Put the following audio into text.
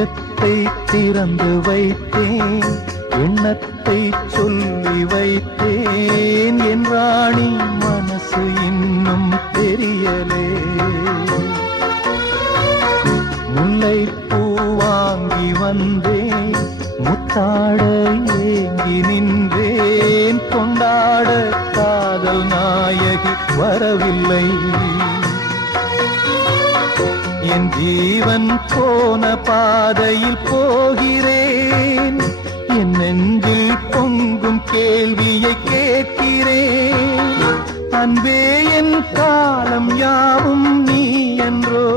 நெஞ்சத்தை திறந்து வைத்தேன், எண்ணத்தை சொல்லி வைத்தேன், என் ராணி மனசு இன்னும் தெரியலே. முல்லைப்பூ வாங்கி வந்தேன், முத்தாட ஏங்கி நின்றேன், கொண்டாட காதல் நாயகி வரவில்லை. என் ஜீவன் போன பாதையில் போகிறேன், என் நெஞ்சில் பொங்கும் கேள்வியை கேட்கிறேன். அன்பே என் காலம் யாவும் நீ என்றோ